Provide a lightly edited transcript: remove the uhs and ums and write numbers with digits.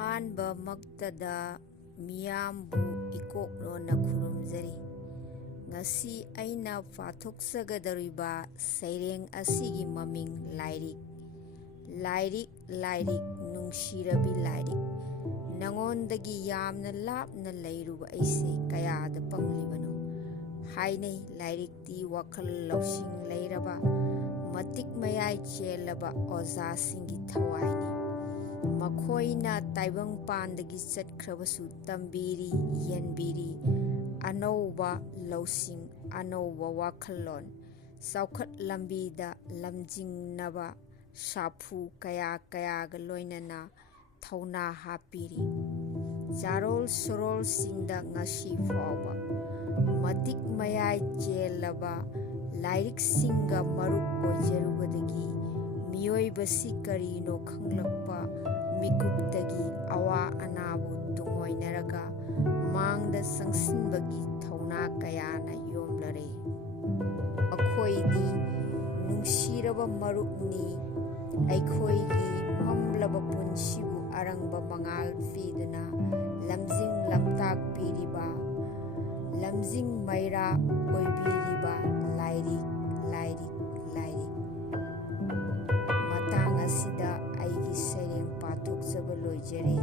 ꯑꯍꯥꯟꯕꯃꯛꯇꯗ ꯃꯤꯌꯥꯝꯕꯨ ꯏꯀꯣꯛꯂꯣꯟꯅ ꯈꯨꯔꯨꯝꯖꯔꯤ꯫ ꯉꯁꯤ ꯑꯩꯅ ꯄꯥꯊꯣꯛꯆꯒꯗꯧꯔꯤꯕ ꯁꯩꯔꯦꯡ ꯑꯁꯤꯒꯤ ꯃꯃꯤꯡ ꯂꯥꯏꯔꯤꯛ꯫ ꯂꯥꯏꯔꯤꯛ ꯂꯥꯏꯔꯤꯛ ꯅꯨꯡꯁꯤꯔꯕꯤ ꯂꯥꯏꯔꯤꯛ, ꯅꯉꯣꯟꯗꯒꯤ ꯌꯥꯝꯅ ꯂꯥꯞꯅ ꯂꯩꯔꯨꯕ ꯑꯩꯁꯦ ꯀꯌꯥꯗ ꯄꯪꯂꯤꯕꯅꯣ꯫ ꯍꯥꯏꯅꯩ ꯂꯥꯏꯔꯤꯛꯇꯤ ꯋꯥꯈꯜ ꯂꯧꯁꯤꯡ ꯂꯩꯔꯕ, ꯃꯇꯤꯛ ꯃꯌꯥꯏ ꯆꯦꯜꯂꯕ ꯑꯣꯖꯥꯁꯤꯡꯒꯤ ꯊꯋꯥꯏꯅꯤ꯫ ꯃꯈꯣꯏꯅ ꯇꯥꯏꯕꯪꯄꯥꯟꯗꯒꯤ ꯆꯠꯈ꯭ꯔꯕꯁꯨ ꯇꯝꯕꯤꯔꯤ, ꯌꯦꯟꯕꯤꯔꯤ ꯑꯅꯧꯕ ꯂꯧꯁꯤꯡ, ꯑꯅꯧꯕ ꯋꯥꯈꯜꯂꯣꯟ, ꯆꯥꯎꯈꯠ ꯂꯝꯕꯤꯗ ꯂꯝꯖꯤꯡꯅꯕ ꯁꯥꯐꯨ ꯀꯌꯥꯒ ꯂꯣꯏꯅꯅ ꯊꯧꯅꯥ ꯍꯥꯞꯄꯤꯔꯤ꯫ ꯆꯥꯔꯣꯜ ꯁꯨꯔꯣꯜꯁꯤꯡꯗ ꯉꯁꯤ ꯐꯥꯎꯕ ꯃꯇꯤꯛ ꯃꯌꯥꯏ ꯆꯦꯜꯂꯕ ꯂꯥꯏꯔꯤꯛꯁꯤꯡꯒ ꯃꯔꯨꯞ ꯑꯣꯏꯖꯔꯨꯕꯗꯒꯤ ꯃꯤꯑꯣꯏꯕꯁꯤ ꯀꯔꯤꯅꯣ ꯈꯪꯂꯛꯄ ꯃꯤꯀꯨꯞꯇꯒꯤ ꯑꯋꯥ ꯑꯅꯥꯕꯨ ꯇꯨꯡꯑꯣꯏꯅꯔꯒ ꯃꯥꯡꯗ ꯆꯪꯁꯤꯟꯕꯒꯤ ꯊꯧꯅꯥ ꯀꯌꯥꯅ ꯌꯣꯝꯂꯔꯦ꯫ ꯑꯩꯈꯣꯏꯗꯤ ꯅꯨꯡꯁꯤꯔꯕ ꯃꯔꯨꯞꯅꯤ, ꯑꯩꯈꯣꯏꯒꯤ ꯃꯝꯂꯕ ꯄꯨꯟꯁꯤꯕꯨ ꯑꯔꯪꯕ ꯃꯉꯥꯜ ꯄꯤꯗꯨꯅ ꯂꯝꯖꯤꯡ ꯂꯝꯇꯥꯛꯄꯤꯔꯤꯕ, ꯂꯝꯖꯤꯡ ꯃꯩꯔꯥ ꯑꯣꯏꯕꯤꯔꯤꯕ ꯂꯥꯏꯔꯤꯛ ꯂꯥꯏꯔꯤꯛ ꯂꯥꯏꯔꯤꯛ꯫ ꯃꯇꯥꯡ ꯑꯁꯤꯗ ꯑꯩꯒꯤ ꯁꯩꯔꯦꯡ ꯄꯥꯊꯣꯛꯆꯕ ꯂꯣꯏꯖꯔꯦ꯫